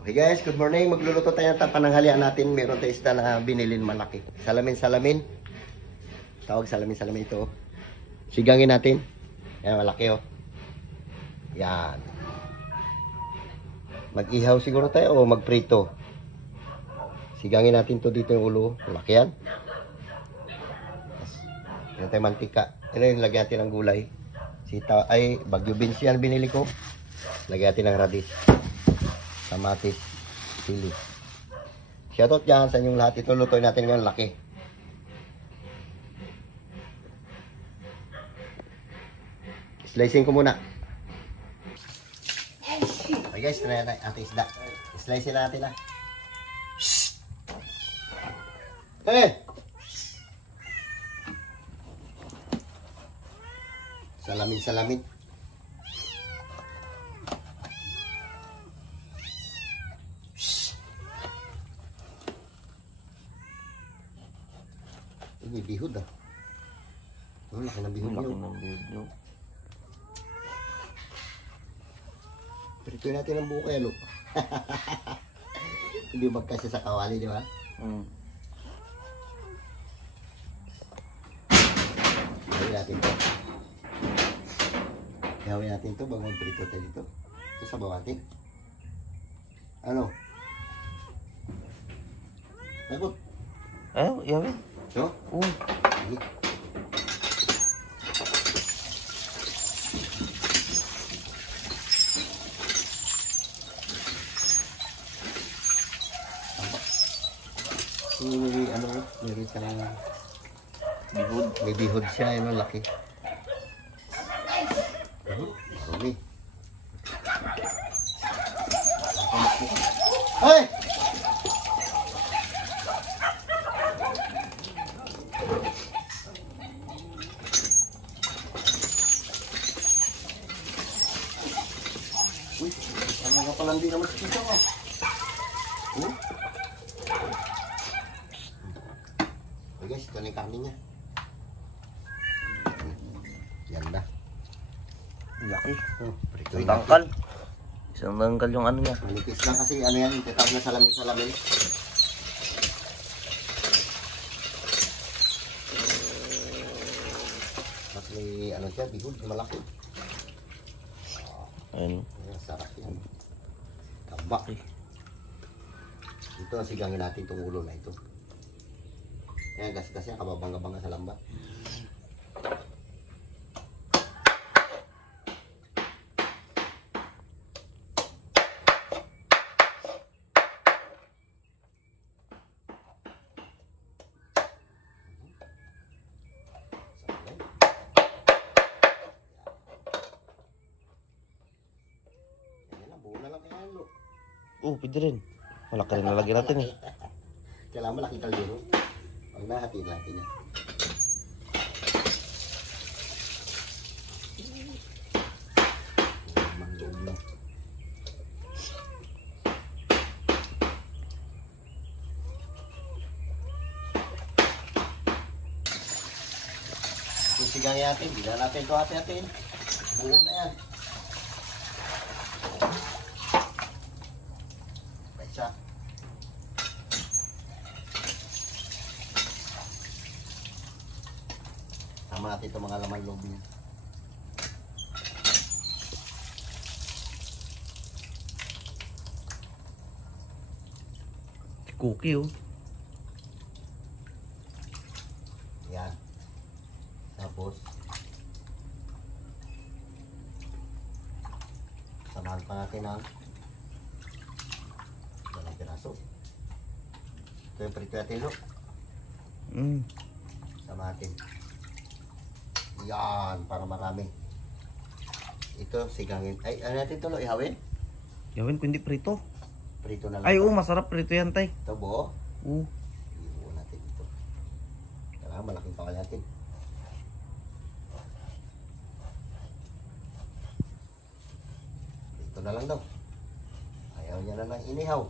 Okay guys, good morning. Magluluto tayo ng pananghalian natin. Meron tayo isda na binilin malaki. Salamin. Tawag salamin ito. Sigangin natin. Yan, malaki oh. Yan. Mag-ihaw siguro tayo o magprito. Sigangin natin to dito yung ulo. Malaki yan. Yan tayo mantika. Yan yung lagyan natin ng gulay. Sita, ay, bagyo beans yan binili ko. Lagyan natin ng radish. Kamatis, sili. Shoutout dyan sa inyong lahat. Ito lutoy natin ngayon, laki. Slicing ko muna. Okay guys, try natin ating isda. Slicing natin na. Hey! Salamin. May bihod ah. Oh, laki ng bihod nyo. Pritoy natin ang buko yan, hindi magkasya sa kawali, di ba? Gawin natin to. Gawin natin to bago magprito tayo dito. Ito sa bawah natin. Ano? Lagot. Yawin. Ito? Sige. Meron siya ng bihod. May bihod siya, yun ang laki. Sorry. Hey! Uy, ano nga pala hindi naman kita ko? Guys, ito na yung karne niya. Ganda. Laki. Isang tangkal. Isang tangkal yung ano niya. Manipis lang kasi ano yan, itatawag na salamin. Mas may ano siya, bihod, malaki. Ayun. Sarap yan. Taba. Ito ang sigangin natin itong ulo na ito. Yan, gas-gas yan, kababangga-bangga sa lambat. Pwede rin. Malaki rin nalagyan natin eh. Kailangan malaki kaldero. Pag nahatiin natin yan. Sisigangin natin. Bila natin ito hati-hatiin. Buo na yan. Siya. Sama natin itong mga laman loob niya. Cookie oh. Yan. Tapos samahan pa natin ang dalang piraso. Ito yung prito natin, look. Sama natin. Yan, para marami. Ito, sigangin. Ay, ano natin ito, lo? Ihawin? Yawin ko hindi prito. Prito na lang. Ay, masarap prito yan, tay. Ito, buo? Ibuo natin ito. Kailangan malaking pakal natin. Prito na lang daw. Ayaw niya na ng inihaw.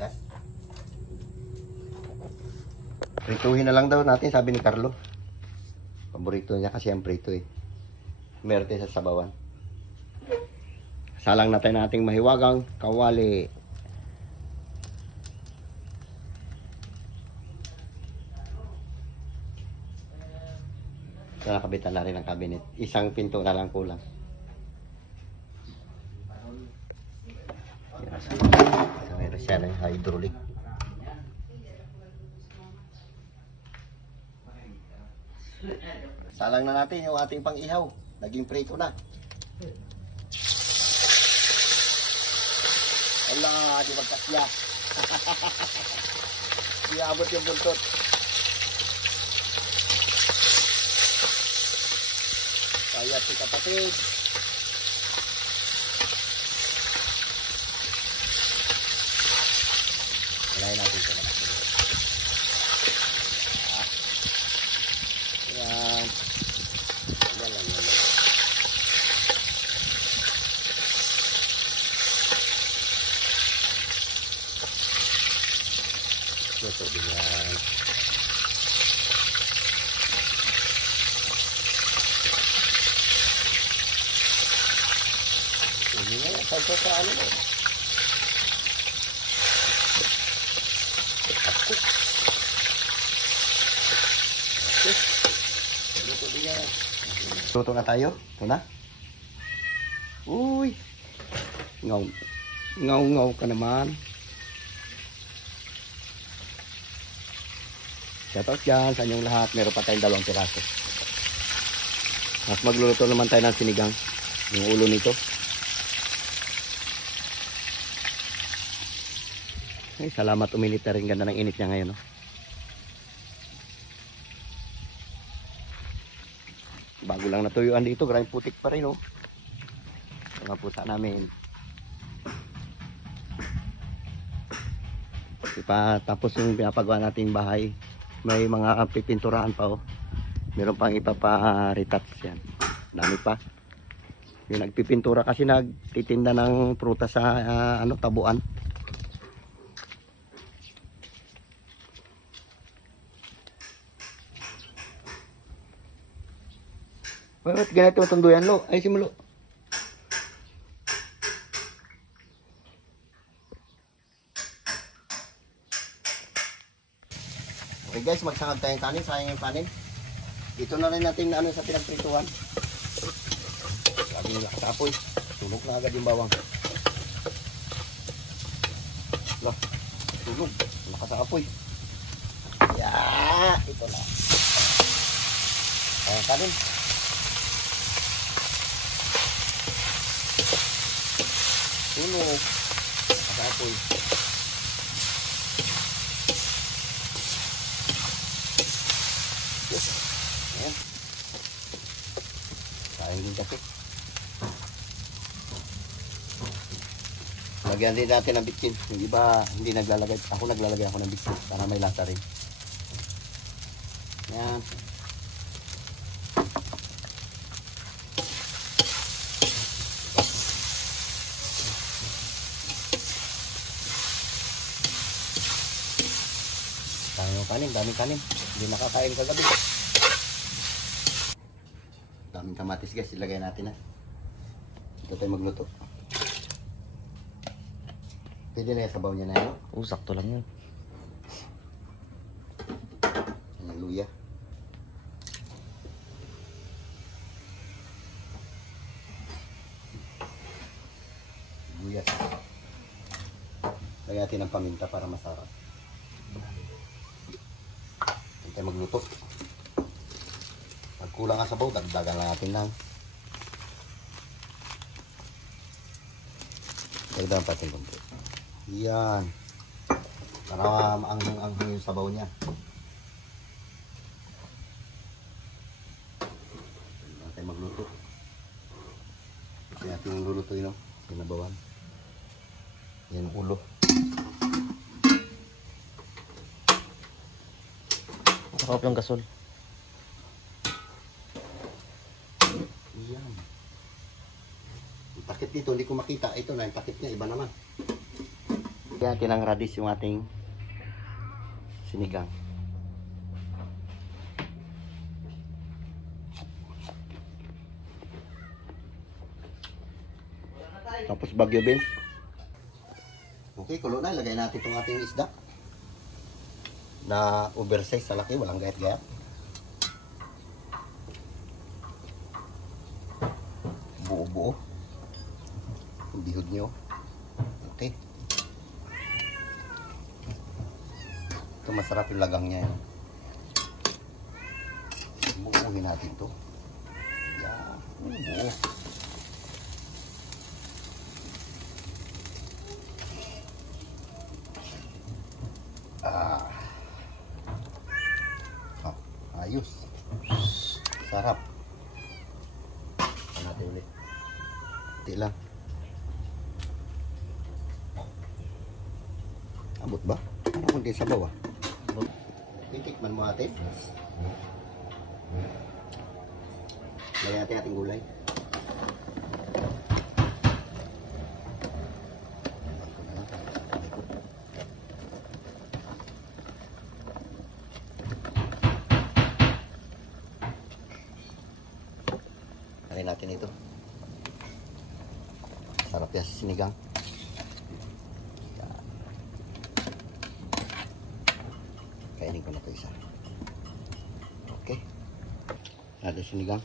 Bigas. Prituhin na lang daw natin, sabi ni Carlo. Paborito niya kasi ang prito eh. Meron tayo sa sabawan. Salang natin ating mahiwagang kawali. So, nakabitan na rin ang cabinet. Isang pinto na lang kulang. So, meron siya ng hydraulic. Salang na natin yung ating pang-ihaw. Naging prito na. Ala, di magkasya. Di abot yung buntot. Kaya si kapatid. Kalahin natin ito na. Yan. Yan lang, yan lang. Luto din yan. Hindi nga yan. Pagka sa ano mo. Ako. Okay. Luto din yan. Luto na tayo. Ito na. Uy. Ngaw. Ngaw ka naman. Shoutout dyan sa inyong lahat. Meron pa tayong 2 piraso. Mas magluluto naman tayo ng sinigang. Yung ulo nito. Ay, salamat uminit na rin. Ganda ng init niya ngayon. No? Bago lang natuyuan dito. Grabe putik pa rin. Oh. Mga pusa namin. Tapos yung pinapagawa nating bahay. May mga pipinturahan pa. Oh. Meron pang ipapa-retouch yan. Dami pa. Yung nagpipintura kasi nagtitinda ng prutas sa tabuan. Bakit ganito itong duyan, Lo? Ay, simulo. Okay guys, magsangag tayong kanin. Sayang yung kanin. Dito na rin natin sa pinagprituhan. Lagi nila sa apoy. Tulog na agad yung bawang. Loh, tulog. Naka sa apoy. Yeah, ito na. Ayan, kanin. Tulog. Naka sa apoy. Ayan. Sayang din kasi. Lagyan din natin ng bitchin. Yung iba hindi naglalagay. Ako naglalagay ako ng bitchin para may lasa rin. Ayan. Daming kanin. Hindi nakakain kagabi. Daming kamatis guys, ilagay natin na. Ito tayo magluto. Pwede na yung sabaw niya na yun. Sakto lang yun. Ang luya. Luya. Lagyan natin ng paminta para masarap. Tayo magluto. Pag kulang ang sabaw, dagdagan lang natin lang. Dagdagan pa natin konti. Yan. Para maanghang-anghang yung sabaw niya. Tayo magluto. Kasi natin yung lulutuin, no? Pinabawan. Yan ang ulo. Sarap yung gasol. Yan. Yung takip dito, hindi ko makita. Ito na, yung takip niya, iba naman. Kaya tinang radish yung ating sinigang. Tapos Baguio beans. Okay, kulo na. Lagay natin itong ating isda. Na oversize sa laki. Walang gayat-gayat. Buo-buo. Yung bihod nyo. Okay. Ito masarap yung lagang niya. Buuhin natin to. Yan. Buo. Ayos. Sarap. Ano natin ulit. Kunti lang. Abot ba? Ano kunti sabaw ah? Titikman mo natin. Lagyan natin ating gulay. Lagyan natin ito. Sarap yan sa sinigang. Yan. Kainin ko na ito isa. Okay. Ada sinigang.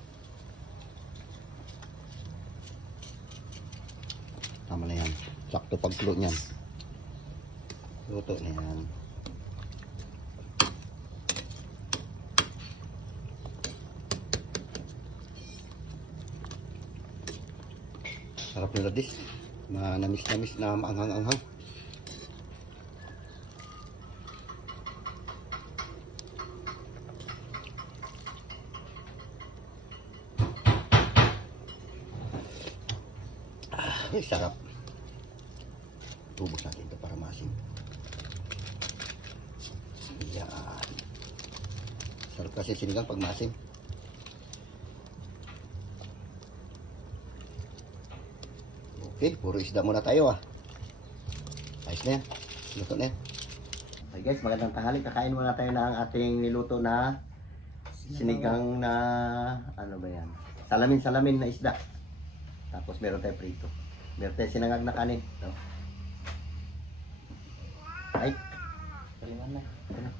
Tama na yan. Sakto pagkulo niyan. Luto na yan. Sarap ng radis. Manamis-namis na maanghang-anghang. Ay, sarap. Tubos natin ito para maasim. Yan. Sarap kasi sinigang pag maasim. Okay, puro isda muna tayo ah. Ayos na yan. Luto na yan. Okay guys, magandang tanghali. Kakain muna tayo ng ating niluto na sinigang na ano ba yan? Salamin-salamin na isda. Tapos meron tayong prito. Meron tayong sinangag na kanin. Ito. Ay. Kaliman na. Ito na.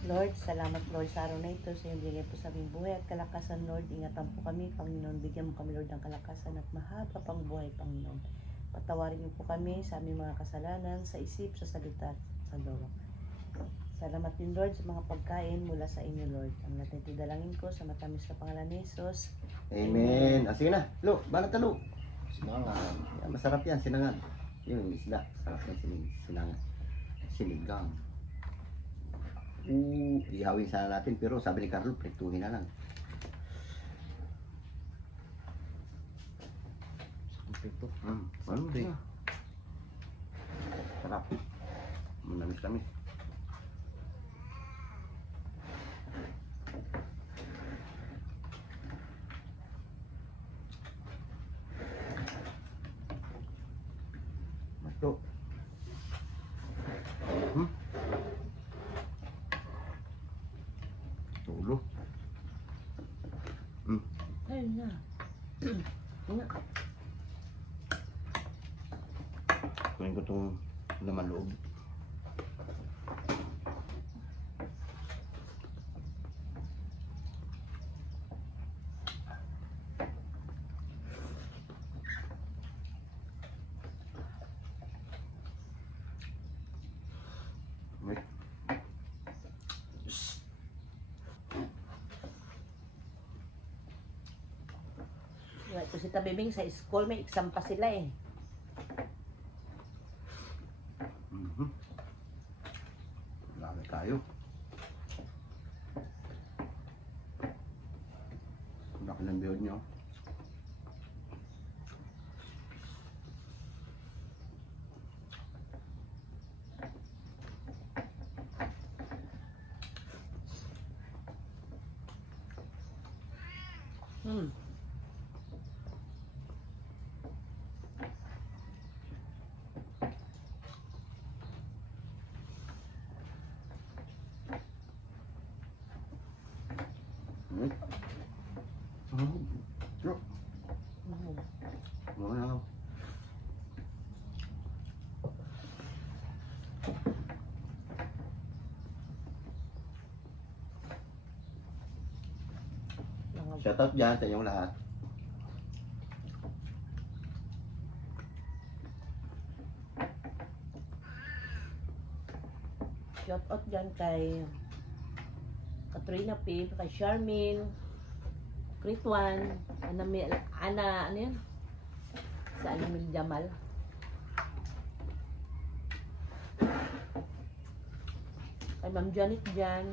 Lord, salamat Lord sa araw na ito sa iyong bigay po sa aming buhay at kalakasan, Lord. Ingatan po kami, Panginoon. Bigyan mo kami, Lord, ng kalakasan at mahaba pang buhay, Panginoon. Patawarin niyo po kami sa aming mga kasalanan, sa isip, sa salita, sa gawa. Salamat din, Lord, sa mga pagkain mula sa inyo, Lord. Ang natin dalangin ko sa matamis na pangalan ni Jesus. Amen. Ah, sige na. Lo, balat na lo. Sinangan. Yan, masarap yan, sinangan. Yun, yung isda. Sarap yan, sinangan. Sinigang. Ihawin sana natin, pero sabi ni Carlo, prituhin na lang. Prito. Ano ba? Sarap. Manamis-namis. Mato. Tulo. Ayun na. Kunin ko itong laman loob. Wait. Ito si Tabibing sa school, may exam pa sila eh. Lami tayo. Laki ng bihod nyo. Shoutout dyan sa inyong lahat. Shout out dyan kay Katrina Pib, kay Charmin, Kritwan, ano yun? Sa Anamil Jamal. Kay Ma'am Janet dyan.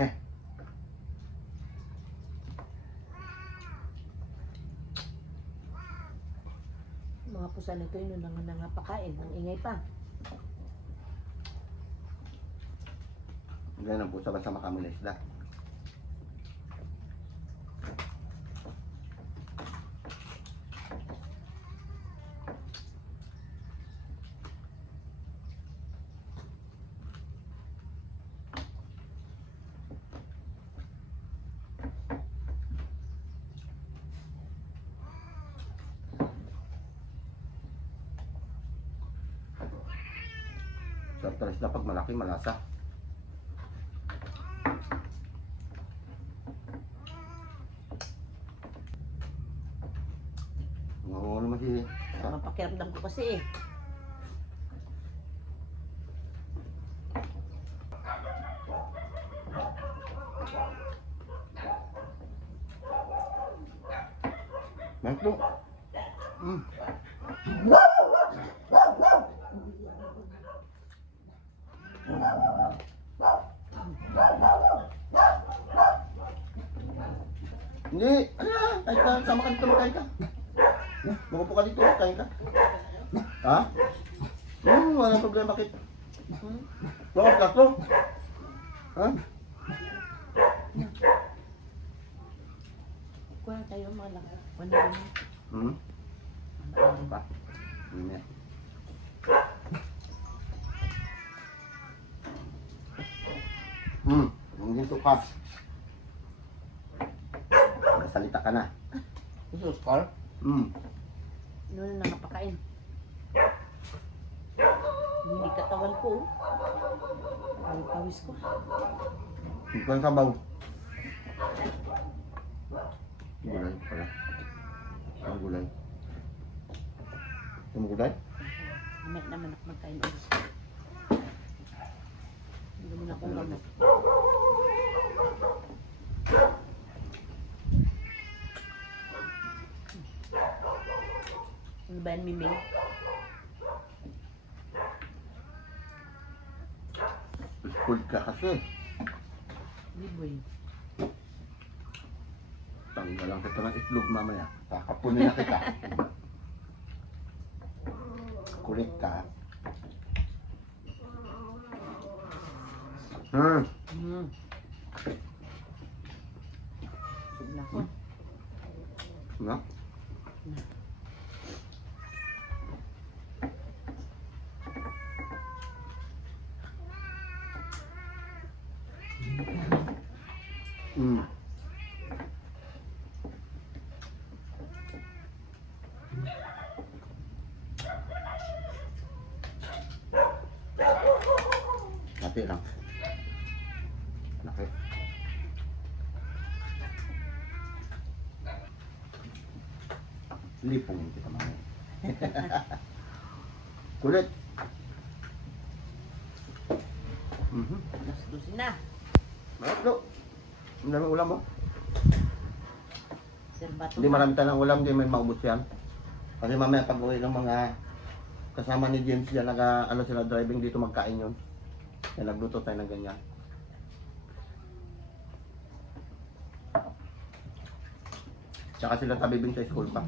Eh, Mga pusa nito yun nangapakain. Ang ingay pa. ganyan po sa basta makamula isda. Sarap na isda pag malaki, malasa. Oo naman si... Ang pakiramdam ko kasi eh. Manto. Hindi, ano na, kahit na sama ka dito, magkain ka. Magupo ka dito, kain ka. Ha? Walang problema, bakit? Wala ka plato. Ha? Kuha tayo mga laki. Ano. Ano pa? Hindi. Yung dito ka. Salita ka na. Gusto Oscar? Ano na nangapakain. Hindi katawan ko. Ang pawis ko. Ito ang sabaw. Gulay pala. Ang gulay. Ang gulay? Mamaya naman ako magkain ulit. Hindi mo na akong gamot. Ano ba yan, Miming? Spoiled ka kasi. Liboy. Tanggal lang kita ng itlog mamaya. Kakapunin na kita. Kulit ka. Sige na ako. No? Hati lang. Laki. Lipong kita mamaya. Kulit. Alas 12 na. Makaplo. Ang dami ulam mo. Serbato. Hindi marami tayong ulam, hindi may maubos yan. Kasi mamaya pag uwi ng mga kasama ni James yan, ano sila driving dito magkain yun. Kaya nagluto tayo ng ganyan. Tsaka sila tabibing sa school pa.